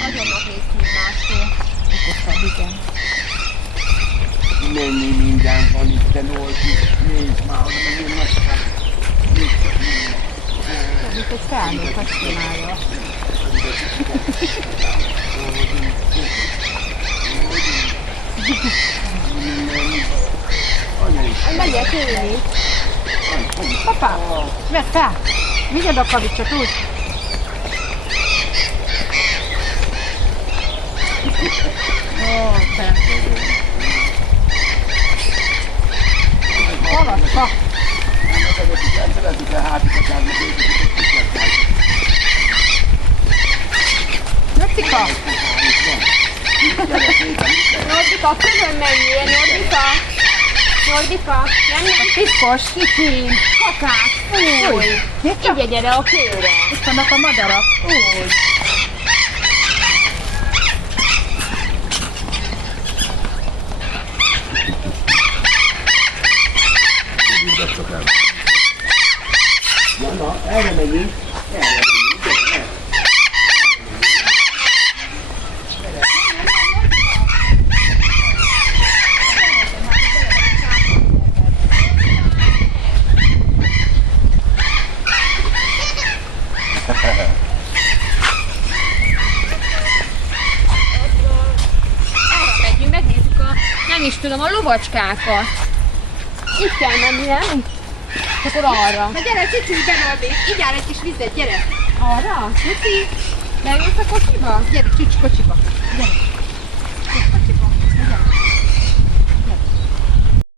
Nagyobbnak néz ki mástól. Okosabb, igen. Mennyi minden van itt, de nézd már, hogy milyen nagy Mint egy felnőtt, azt csinálja. Megyek élni. Papa, vedd fel! Vigyed a kavicsot úgy! Ó, te! Haladta! Nordika! Nordika, külön menjél, Nordika! Nordika, nem piszkos, kicsi, kakás, fúj! Így gyere a kőre! Itt vannak a madarak, úgy! Na, erre megyünk, nem is tudom, a lovacskákat. Itt kell menni, nem? Akkor arra. Na gyere, csücsülj be, Norbi! Így áll egy kis vizet, gyere! Arra? Csüci! Beülsz a kocsiba? Gyere, csücs kocsiba! Gyere!